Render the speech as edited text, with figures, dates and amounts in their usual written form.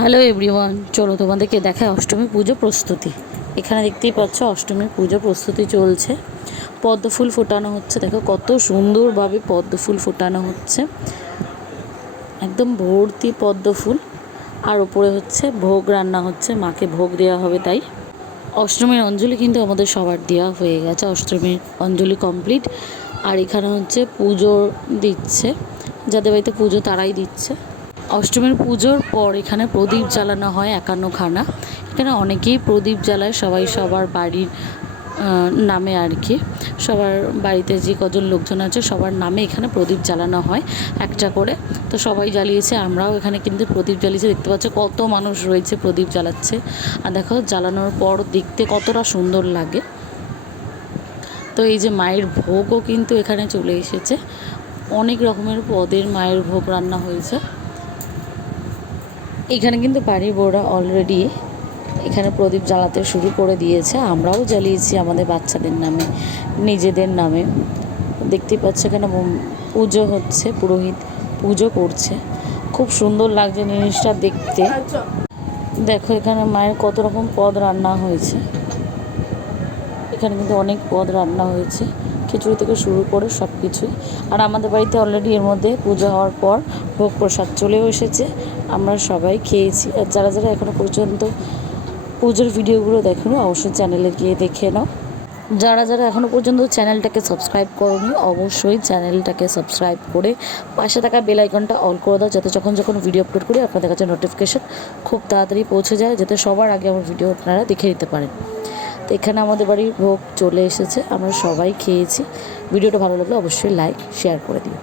Hello everyone, চলো তোমাদেরকে দেখায় অষ্টমী পুজো প্রস্তুতি। এখানে দেখতেই পাচ্ছ অষ্টমীর পুজো প্রস্তুতি চলছে। পদ্ম ফুল ফোটানো হচ্ছে, দেখো কত সুন্দরভাবে পদ্ম ফুল ফোটানো হচ্ছে, একদম ভর্তি পদ্ম ফুল। আর ওপরে হচ্ছে ভোগ রান্না হচ্ছে, মাকে ভোগ দেওয়া হবে। তাই অষ্টমীর অঞ্জলি কিন্তু আমাদের সবার দেওয়া হয়ে গেছে, অষ্টমীর অঞ্জলি কমপ্লিট। আর এখানে হচ্ছে পুজো দিচ্ছে, যাদের বাড়িতে পুজো তারাই দিচ্ছে। অষ্টমীর পুজোর পর এখানে প্রদীপ জ্বালানো হয় 51খানা। এখানে অনেকেই প্রদীপ জ্বালায়, সবাই সবার বাড়ির নামে আর কি। সবার বাড়িতে যে কজন লোকজন আছে সবার নামে এখানে প্রদীপ জ্বালানো হয় একটা করে। তো সবাই জ্বালিয়েছে, আমরাও এখানে কিন্তু প্রদীপ জ্বালিয়েছি। দেখতে পাচ্ছ কত মানুষ রয়েছে প্রদীপ জ্বালাচ্ছে। আর দেখো জ্বালানোর পর দেখতে কতটা সুন্দর লাগে। তো এই যে মায়ের ভোগও কিন্তু এখানে চলে এসেছে, অনেক রকমের পদের মায়ের ভোগ রান্না হয়েছে। এখানে কিন্তু বাড়ির বউরা অলরেডি এখানে প্রদীপ জ্বালাতে শুরু করে দিয়েছে, আমরাও জ্বালিয়েছি আমাদের বাচ্চাদের নামে, নিজেদের নামে। দেখতেই পাচ্ছে এখানে পুজো হচ্ছে, পুরোহিত পুজো করছে। খুব সুন্দর লাগছে জিনিসটা দেখতে। দেখো এখানে মায়ের কত রকম পদ রান্না হয়েছে, এখানে কিন্তু অনেক পদ রান্না হয়েছে, খিচুড়ি থেকে শুরু করে সব কিছুই। আর আমাদের বাড়িতে অলরেডি এর মধ্যে পুজো হওয়ার পর ভোগ প্রসাদ চলেও এসেছে, আমরা সবাই খেয়েছি। আর যারা যারা এখনও পর্যন্ত পুজোর ভিডিওগুলো দেখো অবশ্যই চ্যানেলে গিয়ে দেখে নাও। যারা যারা এখনও পর্যন্ত চ্যানেলটাকে সাবস্ক্রাইব করোনি অবশ্যই চ্যানেলটাকে সাবস্ক্রাইব করে পাশে থাকা বেল আইকনটা অল করে দাও, যাতে যখন ভিডিও আপলোড করি আপনাদের কাছে নোটিফিকেশন খুব তাড়াতাড়ি পৌঁছে যায়, যাতে সবার আগে আমার ভিডিও আপনারা দেখে নিতে পারেন। তো এখানে আমাদের বাড়ির ভোগ চলে এসেছে, আমরা সবাই খেয়েছি। ভিডিওটা ভালো লাগলে অবশ্যই লাইক শেয়ার করে দিও।